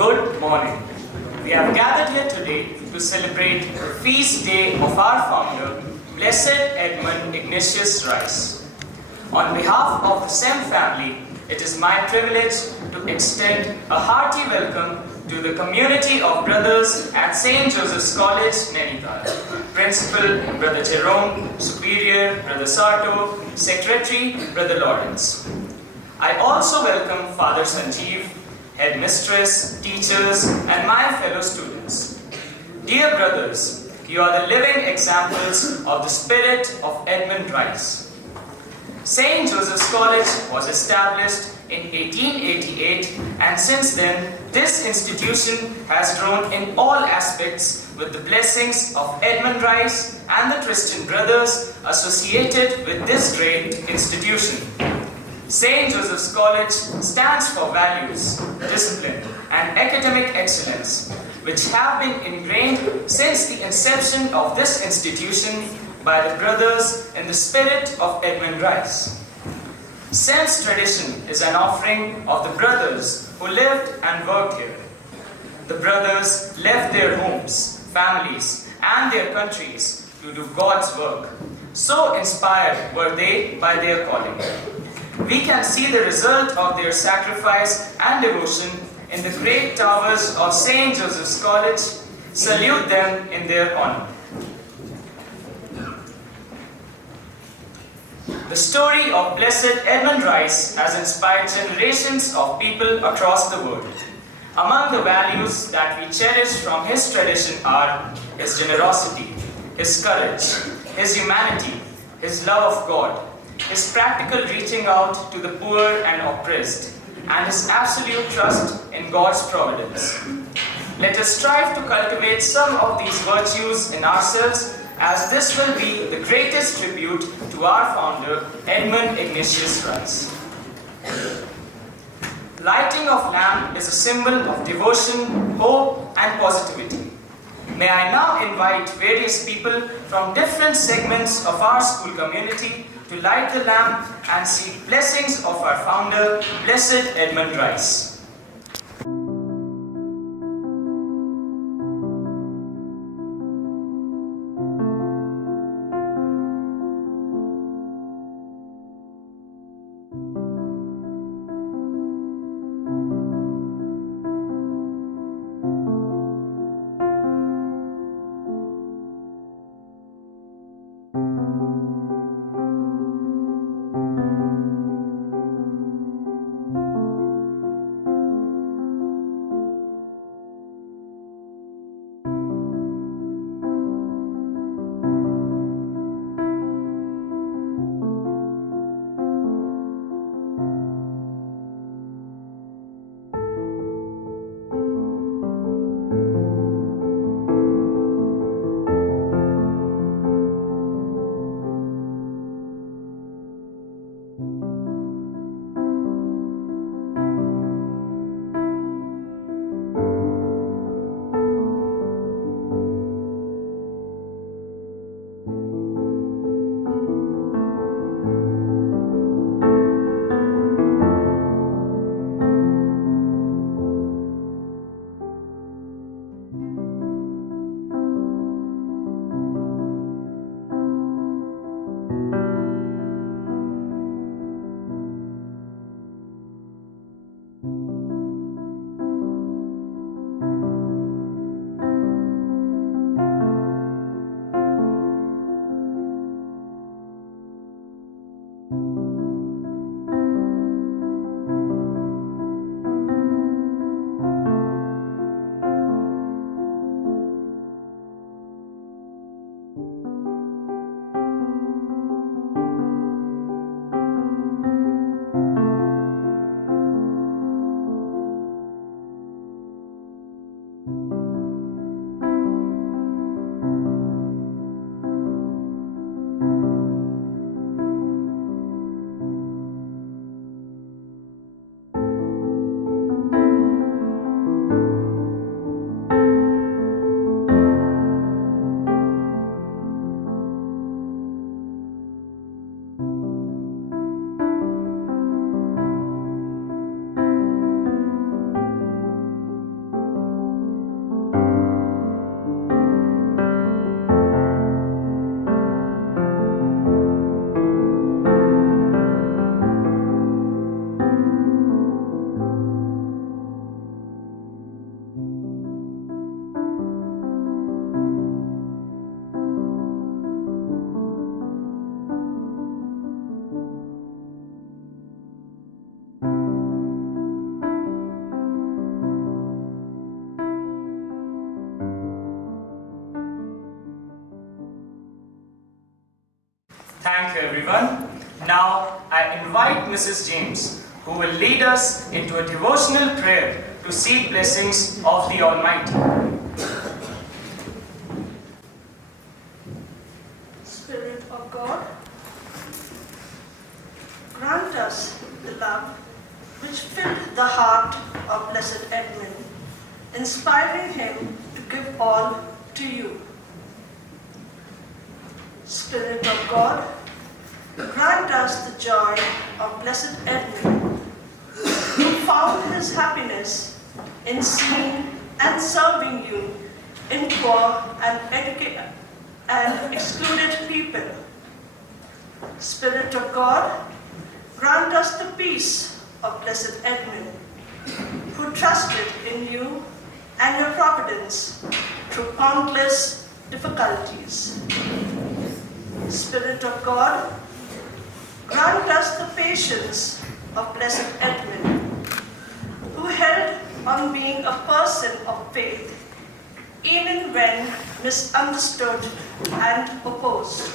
Good morning. We have gathered here today to celebrate the feast day of our founder, Blessed Edmund Ignatius Rice. On behalf of the SEM family, it is my privilege to extend a hearty welcome to the community of brothers at St. Joseph's College, Nainital. Principal, Brother Jerome; Superior, Brother Sarto; Secretary, Brother Lawrence. I also welcome Father Sanjeev, Headmistress, teachers, and my fellow students. Dear brothers, you are the living examples of the spirit of Edmund Rice. St. Joseph's College was established in 1888, and since then, this institution has grown in all aspects with the blessings of Edmund Rice and the Christian brothers associated with this great institution. St. Joseph's College stands for values, discipline, and academic excellence, which have been ingrained since the inception of this institution by the brothers in the spirit of Edmund Rice. SEM's tradition is an offering of the brothers who lived and worked here. The brothers left their homes, families, and their countries to do God's work. So inspired were they by their calling. We can see the result of their sacrifice and devotion in the great towers of St. Joseph's College. Salute them in their honor. The story of Blessed Edmund Rice has inspired generations of people across the world. Among the values that we cherish from his tradition are his generosity, his courage, his humanity, his love of God, his practical reaching out to the poor and oppressed, and his absolute trust in God's providence. Let us strive to cultivate some of these virtues in ourselves, as this will be the greatest tribute to our founder, Edmund Ignatius Rice. Lighting of lamp is a symbol of devotion, hope, and positivity. May I now invite various people from different segments of our school community to light the lamp and seek blessings of our founder, Blessed Edmund Rice. everyone. Now I invite Mrs. James, who will lead us into a devotional prayer to seek blessings of the Almighty. Spirit of God, grant us the love which filled the heart of Blessed Edmund, inspiring him to give all to you. Spirit of God, grant us the joy of Blessed Edmund, who found his happiness in seeing and serving you in poor and excluded people. Spirit of God, grant us the peace of Blessed Edmund, who trusted in you and your providence through countless difficulties. Spirit of God, grant us the patience of Blessed Edmund, who held on being a person of faith, even when misunderstood and opposed.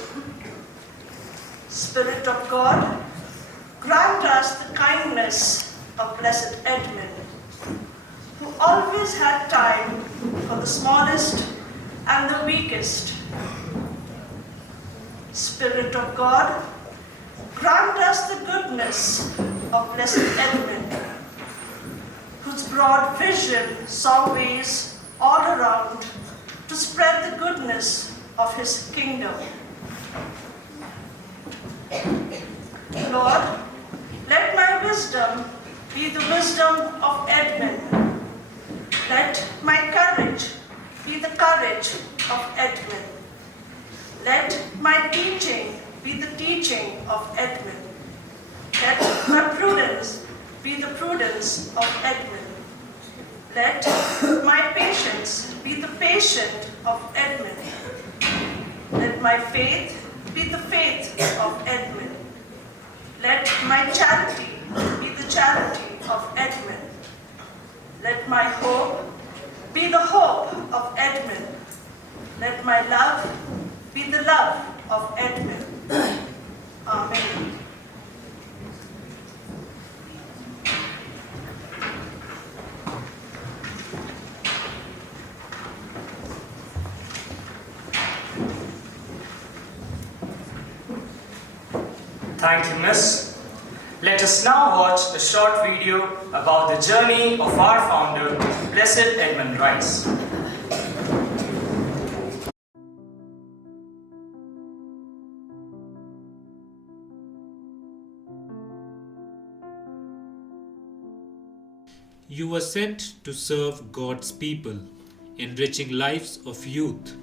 Spirit of God, grant us the kindness of Blessed Edmund, who always had time for the smallest and the weakest. Spirit of God, grant us the goodness of Blessed Edmund, whose broad vision saw ways all around to spread the goodness of his kingdom. Lord, let my wisdom be the wisdom of Edmund. Let my courage be the courage of Edmund. Let my teaching be the teaching of Edmund. Let my prudence be the prudence of Edmund. Let my patience be the patience of Edmund. Let my faith be the faith of Edmund. Let my charity be the charity of Edmund. Let my hope be the hope of Edmund. Let my love be the love of Edmund. Amen. Thank you, Miss. Let us now watch a short video about the journey of our founder, Blessed Edmund Rice. You were sent to serve God's people, enriching lives of youth.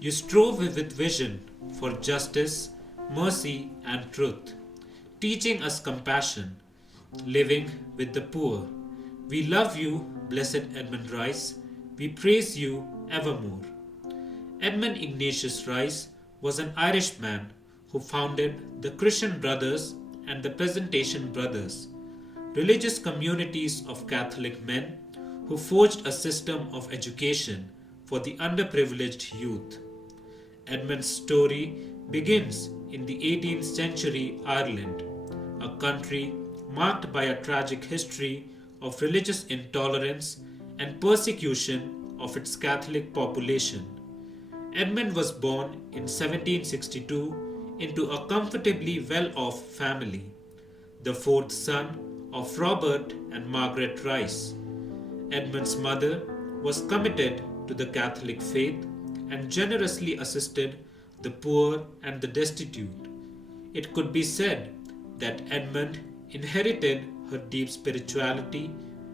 You strove with vision for justice, mercy, and truth, teaching us compassion, living with the poor. We love you, Blessed Edmund Rice. We praise you evermore. Edmund Ignatius Rice was an Irishman who founded the Christian Brothers and the Presentation Brothers, religious communities of Catholic men who forged a system of education for the underprivileged youth. Edmund's story begins in the 18th century Ireland, a country marked by a tragic history of religious intolerance and persecution of its Catholic population. Edmund was born in 1762 into a comfortably well-off family, the fourth son of Robert and Margaret Rice. Edmund's mother was committed to the Catholic faith and generously assisted the poor and the destitute. It could be said that Edmund inherited her deep spirituality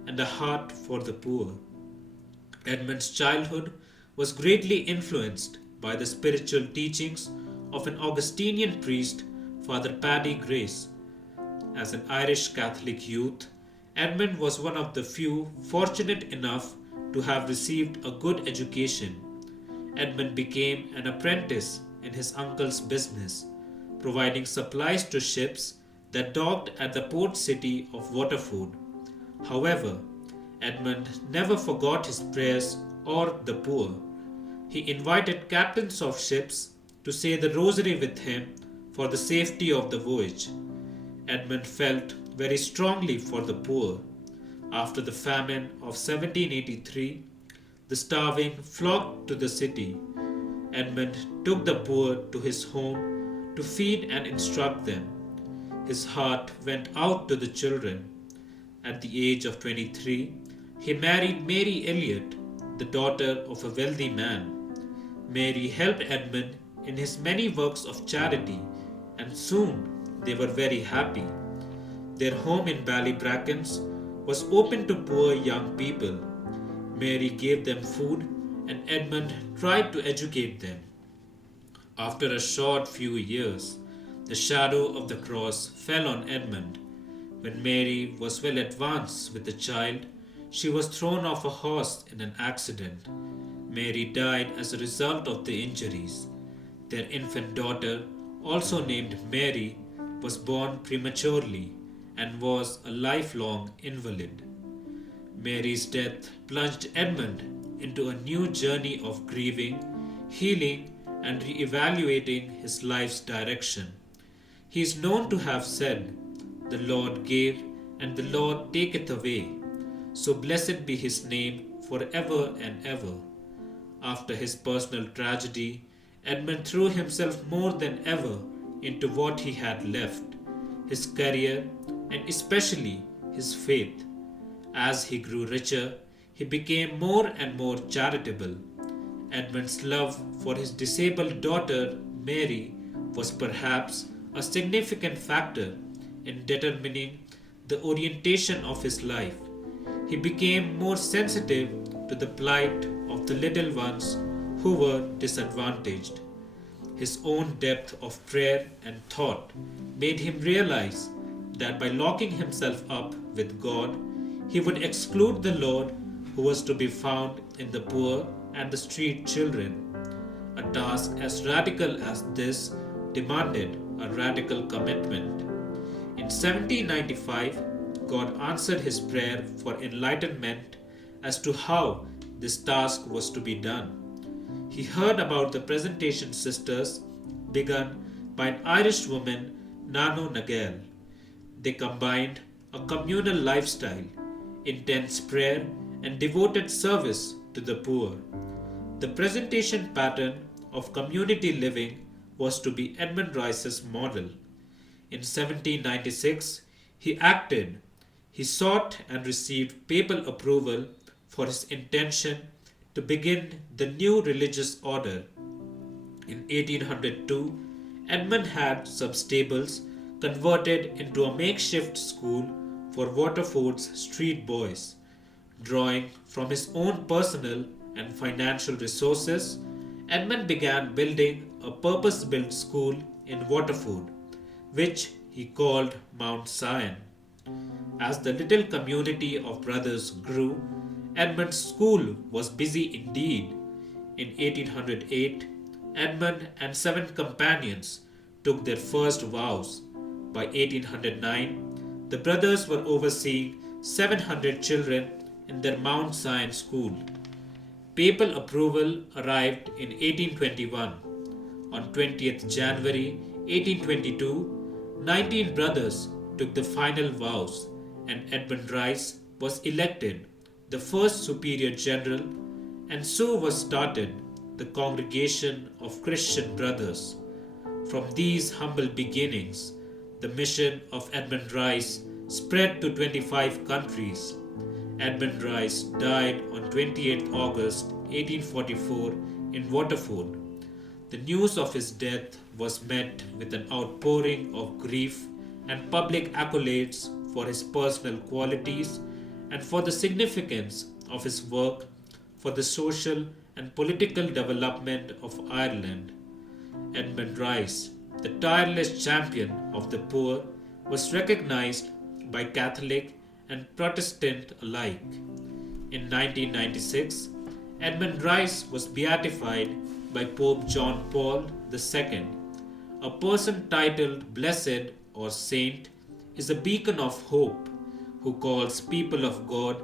and a heart for the poor. Edmund's childhood was greatly influenced by the spiritual teachings of an Augustinian priest, Father Paddy Grace. As an Irish Catholic youth, Edmund was one of the few fortunate enough to have received a good education. Edmund became an apprentice in his uncle's business, providing supplies to ships that docked at the port city of Waterford. However, Edmund never forgot his prayers or the poor. He invited captains of ships to say the rosary with him for the safety of the voyage. Edmund felt very strongly for the poor. After the famine of 1783, the starving flocked to the city. Edmund took the poor to his home to feed and instruct them. His heart went out to the children. At the age of 23, he married Mary Elliot, the daughter of a wealthy man. Mary helped Edmund in his many works of charity, and soon they were very happy. Their home in Ballybrackens was open to poor young people. Mary gave them food, and Edmund tried to educate them. After a short few years, the shadow of the cross fell on Edmund. When Mary was well advanced with the child, she was thrown off a horse in an accident. Mary died as a result of the injuries. Their infant daughter, also named Mary, was born prematurely and was a lifelong invalid. Mary's death plunged Edmund into a new journey of grieving, healing, and re-evaluating his life's direction. He is known to have said, "The Lord gave, and the Lord taketh away. So blessed be his name forever and ever." After his personal tragedy, Edmund threw himself more than ever into what he had left, his career, and especially his faith. As he grew richer, he became more and more charitable. Edmund's love for his disabled daughter, Mary, was perhaps a significant factor in determining the orientation of his life. He became more sensitive to the plight of the little ones who were disadvantaged. His own depth of prayer and thought made him realize that by locking himself up with God, he would exclude the Lord who was to be found in the poor and the street children. A task as radical as this demanded a radical commitment. In 1795, God answered his prayer for enlightenment as to how this task was to be done. He heard about the Presentation Sisters begun by an Irish woman, Nano Nagel. They combined a communal lifestyle, intense prayer, and devoted service to the poor. The presentation pattern of community living was to be Edmund Rice's model. In 1796, he acted. He sought and received papal approval for his intention to begin the new religious order. In 1802, Edmund had some stables converted into a makeshift school for Waterford's street boys. Drawing from his own personal and financial resources, Edmund began building a purpose-built school in Waterford, which he called Mount Zion. As the little community of brothers grew, Edmund's school was busy indeed. In 1808, Edmund and 7 companions took their first vows. By 1809, the brothers were overseeing 700 children in their Mount Zion school. Papal approval arrived in 1821. On 20th January 1822, 19 brothers took the final vows, and Edmund Rice was elected the first Superior General, and so was started the Congregation of Christian Brothers. From these humble beginnings, the mission of Edmund Rice spread to 25 countries. Edmund Rice died on 28 August 1844 in Waterford. The news of his death was met with an outpouring of grief and public accolades for his personal qualities and for the significance of his work for the social and political development of Ireland. Edmund Rice, the tireless champion of the poor, was recognized by Catholic and Protestant alike. In 1996, Edmund Rice was beatified by Pope John Paul II. A person titled Blessed or Saint is a beacon of hope who calls people of God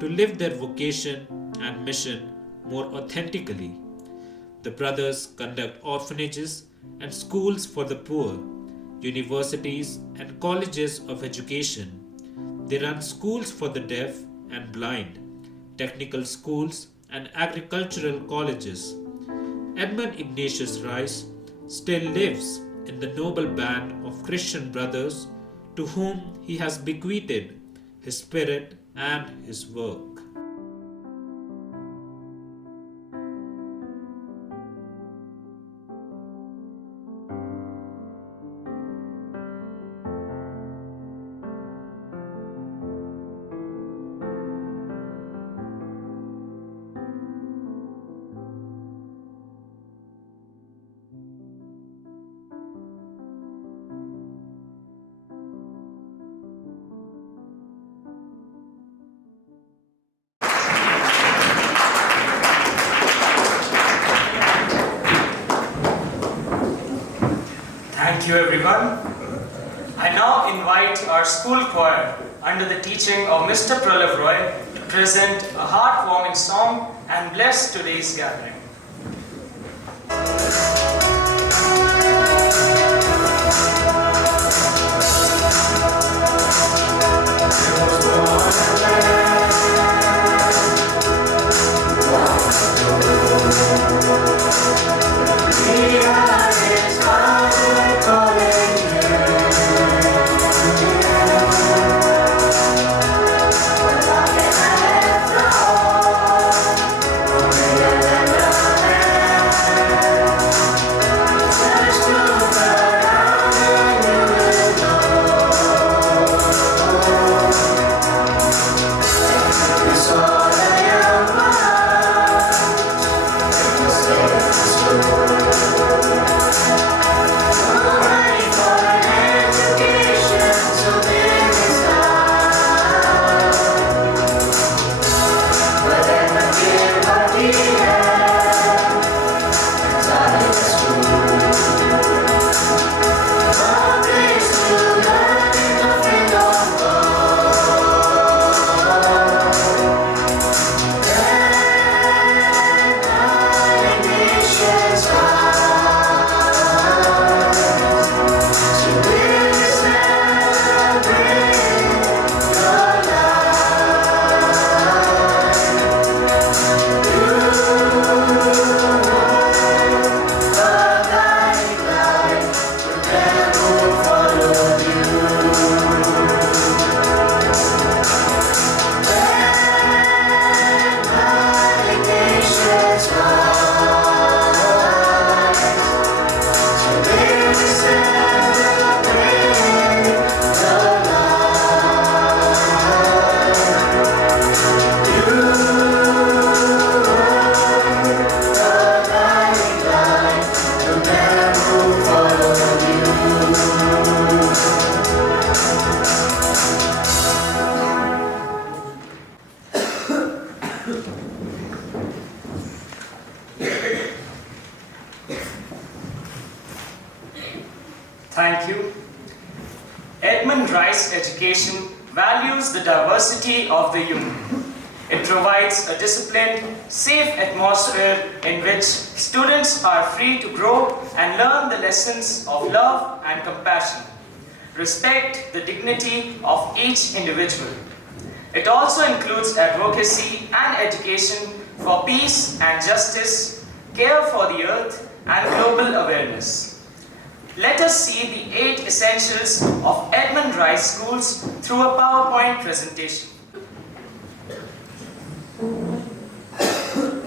to live their vocation and mission more authentically. The brothers conduct orphanages and schools for the poor, universities and colleges of education. They run schools for the deaf and blind, technical schools and agricultural colleges. Edmund Ignatius Rice still lives in the noble band of Christian brothers to whom he has bequeathed his spirit and his work. Thank you, everyone. I now invite our school choir, under the teaching of Mr. Pralav Roy, to present a heartwarming song and bless today's gathering. Thank you. Edmund Rice Education values the diversity of the human. It provides a disciplined, safe atmosphere in which students are free to grow and learn the lessons of love and compassion. Respect the dignity of each individual. It also includes advocacy and education for peace and justice, care for the earth, and global awareness. Let us see the 8 essentials of Edmund Rice Schools through a PowerPoint presentation.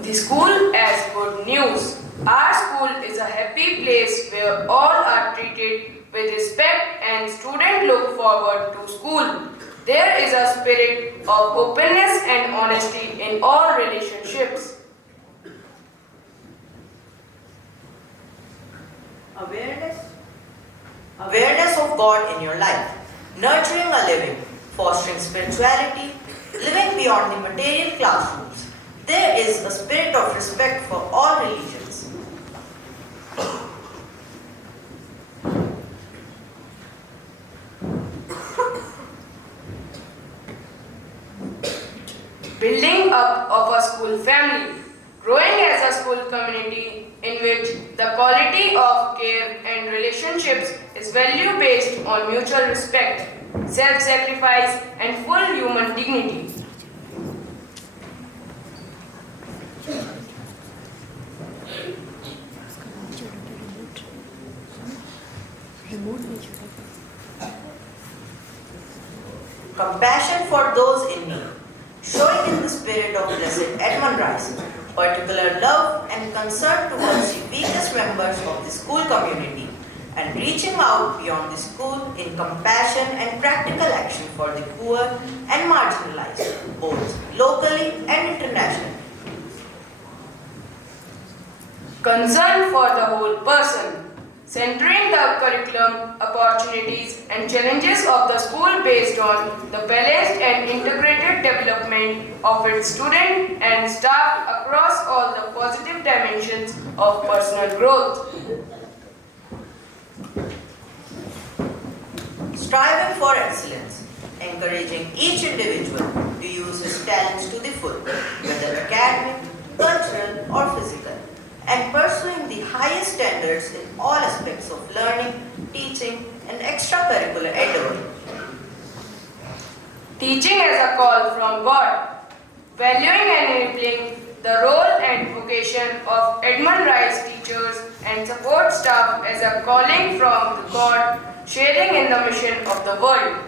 The school has good news. Our school is a happy place where all are treated with respect and students look forward to school. There is a spirit of openness and honesty in all relationships. Awareness of God in your life, nurturing a living, fostering spirituality, living beyond the material classrooms. There is a spirit of respect for all religions. Building up of a school family, growing as a school community, in which the quality of care and relationships is value based on mutual respect, self-sacrifice, and full human dignity. Compassion for those in need, showing in the spirit of Blessed Edmund Rice, particular love and concern towards the weakest members of the school community, and reaching out beyond the school in compassion and practical action for the poor and marginalized, both locally and internationally. Concern for the whole person, centering the curriculum, opportunities and challenges of the school based on the balanced and integrated development of its student and staff across all the positive dimensions of personal growth. Striving for excellence, encouraging each individual to use his talents to the full, whether academic, cultural or physical, and pursuing the highest standards in all aspects of learning, teaching, and extracurricular endeavor. Teaching as a call from God, valuing and enabling the role and vocation of Edmund Rice teachers and support staff as a calling from God, sharing in the mission of the world.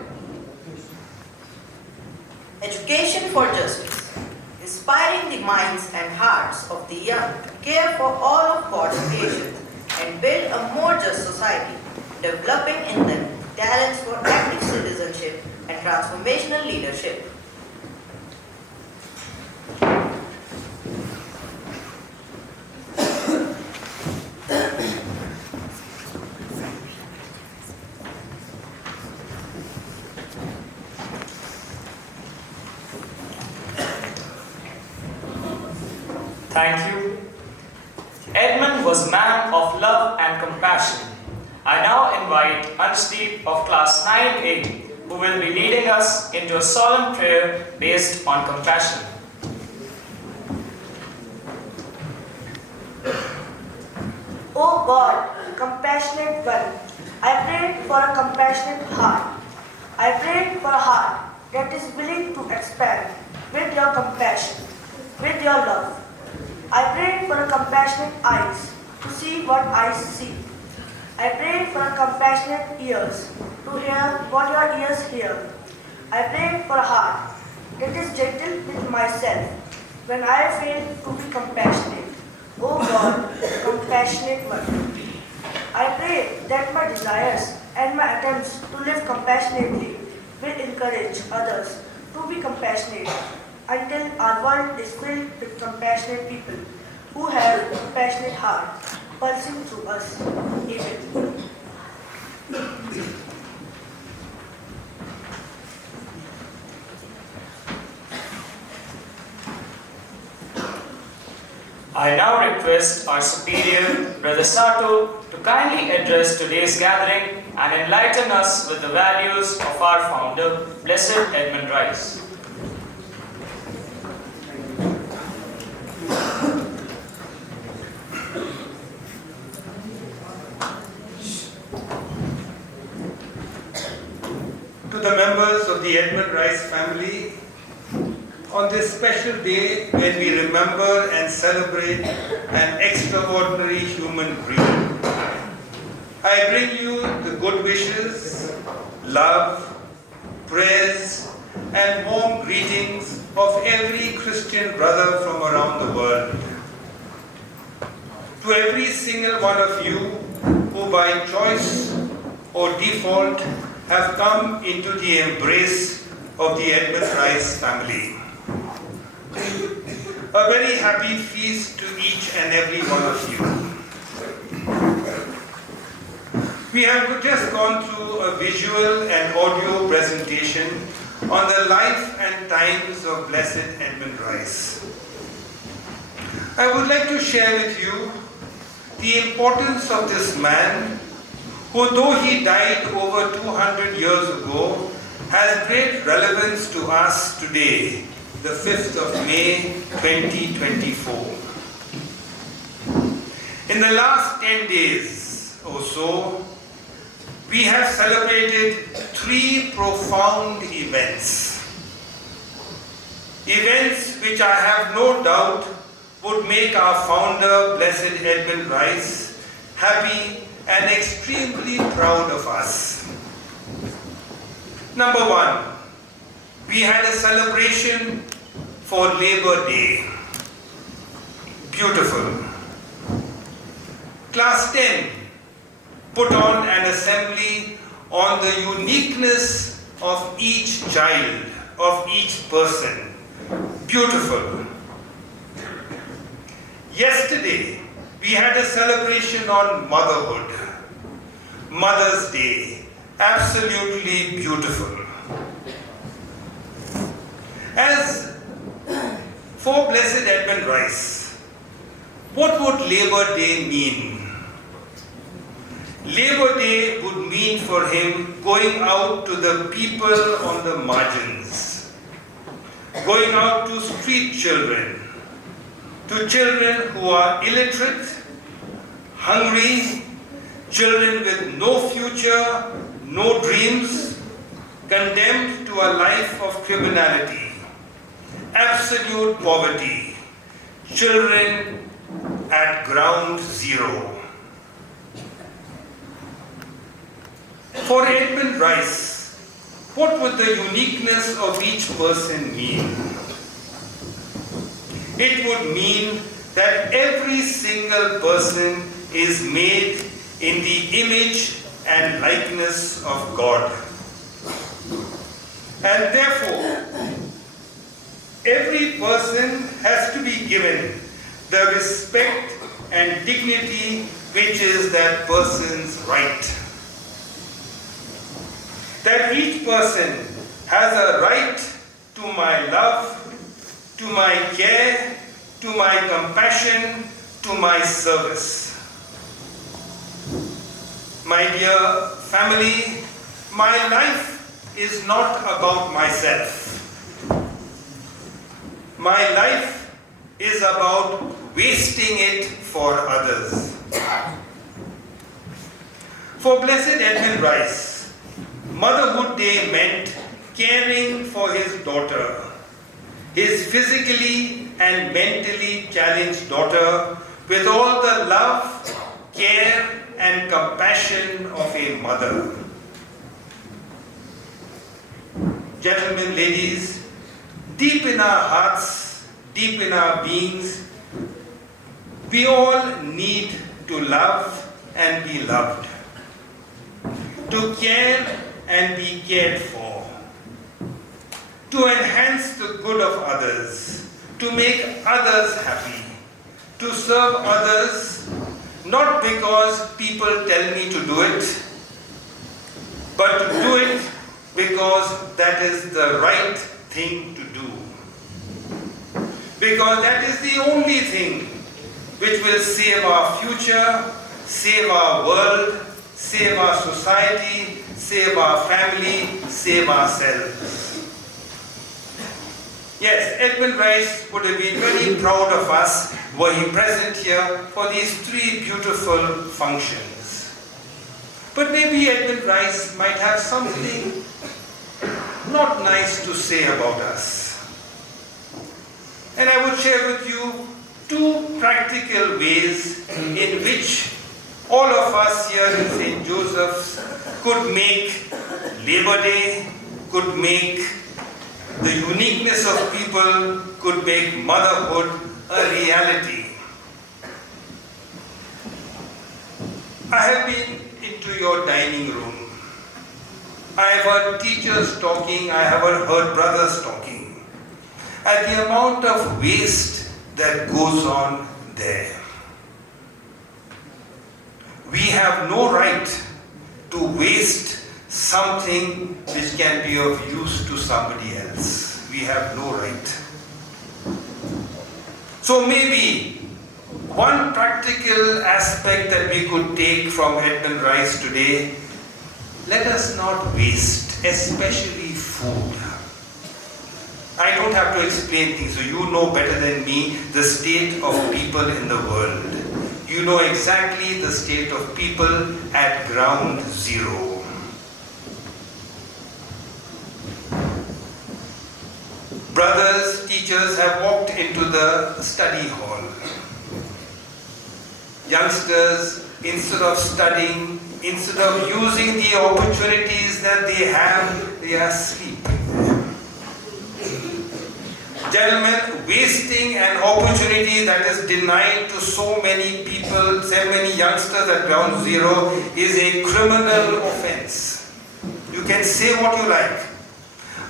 Education for justice, inspiring the minds and hearts of the young to care for all of God's creations and build a more just society, developing in them talents for active citizenship and transformational leadership. Thank you. Edmund was a man of love and compassion. I now invite Anshdeep of class 9A, who will be leading us into a solemn prayer based on compassion. O God, compassionate one, I pray for a compassionate heart. I pray for a heart that is willing to expand with your compassion, with your love. I pray for a compassionate eyes to see what eyes see. I pray for a compassionate ears to hear what your ears hear. I pray for a heart that is gentle with myself when I fail to be compassionate. O God, compassionate one. I pray that my desires and my attempts to live compassionately will encourage others to be compassionate until our world is filled with compassionate people who have a compassionate heart pulsing through us. Amen. I now request our superior, Brother Sato, to kindly address today's gathering and enlighten us with the values of our founder, Blessed Edmund Rice. To the members of the Edmund Rice family, on this special day when we remember and celebrate an extraordinary human breed, I bring you the good wishes, love, prayers, and warm greetings of every Christian brother from around the world. To every single one of you who by choice or default have come into the embrace of the Edmund Rice family. A very happy feast to each and every one of you. We have just gone through a visual and audio presentation on the life and times of Blessed Edmund Rice. I would like to share with you the importance of this man who, though he died over 200 years ago, has great relevance to us today, the 5th of May 2024. In the last 10 days or so, we have celebrated 3 profound events. Events which I have no doubt would make our founder, Blessed Edmund Rice, happy and extremely proud of us. Number 1, we had a celebration for Labor Day. Beautiful. Class 10 put on an assembly on the uniqueness of each child, of each person. Beautiful. Yesterday, we had a celebration on motherhood. Mother's Day. Absolutely beautiful. As for Blessed Edmund Rice, what would Labor Day mean? Labor Day would mean for him going out to the people on the margins, going out to street children, to children who are illiterate, hungry, children with no future, no dreams, condemned to a life of criminality, absolute poverty, children at ground zero. For Edmund Rice, what would the uniqueness of each person mean? It would mean that every single person is made in the image and likeness of God. And therefore, every person has to be given the respect and dignity which is that person's right. That each person has a right to my love, to my care, to my compassion, to my service. My dear family, my life is not about myself. My life is about wasting it for others. For Blessed Edmund Rice, Motherhood Day meant caring for his daughter, his physically and mentally challenged daughter, with all the love, care, and compassion of a mother. Gentlemen, ladies, deep in our hearts, deep in our beings, we all need to love and be loved, to care and be cared for, to enhance the good of others, to make others happy, to serve others, not because people tell me to do it, but to do it because that is the right thing to do. Because that is the only thing which will save our future, save our world, save our society, save our family, save ourselves. Yes, Edmund Rice would have been very proud of us were he present here for these 3 beautiful functions. But maybe Edmund Rice might have something not nice to say about us. And I will share with you 2 practical ways in which all of us here in St. Joseph's could make Labor Day, could make the uniqueness of people, could make motherhood a reality. I have been into your dining room. I have heard teachers talking, I have heard brothers talking, at the amount of waste that goes on there. We have no right to waste something which can be of use to somebody else. We have no right. So maybe one practical aspect that we could take from Edmund Rice today, let us not waste, especially food. I don't have to explain things, so you know better than me the state of people in the world. You know exactly the state of people at ground zero. Brothers, teachers have walked into the study hall. Youngsters, instead of studying, instead of using the opportunities that they have, they are sleeping. Gentlemen, wasting an opportunity that is denied to so many people, so many youngsters at ground zero is a criminal offense. You can say what you like.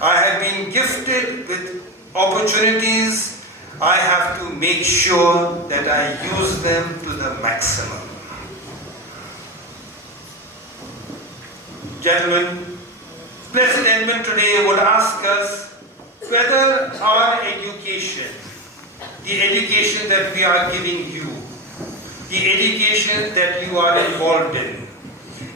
I have been gifted with opportunities. I have to make sure that I use them to the maximum. Gentlemen, Blessed Edmund today would ask us whether our education, the education that we are giving you, the education that you are involved in,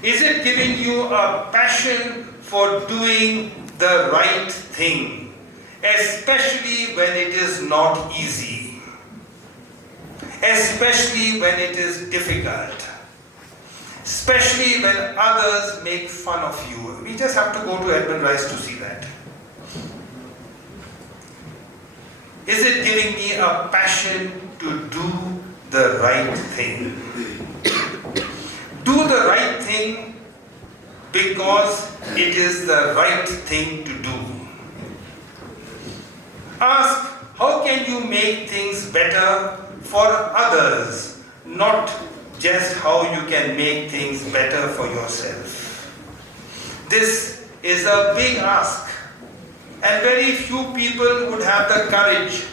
is it giving you a passion for doing the right thing, especially when it is not easy, especially when it is difficult, especially when others make fun of you? We just have to go to Edmund Rice to see that. Is it giving me a passion to do the right thing? Do the right thing because it is the right thing to do. Ask, how can you make things better for others, not just how you can make things better for yourself? This is a big ask. And very few people would have the courage,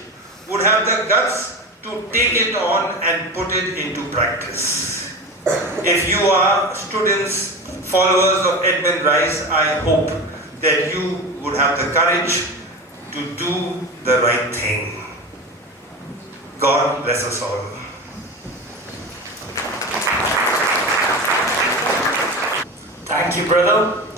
would have the guts to take it on and put it into practice. If you are students, followers of Edmund Rice, I hope that you would have the courage to do the right thing. God bless us all. Thank you, brother.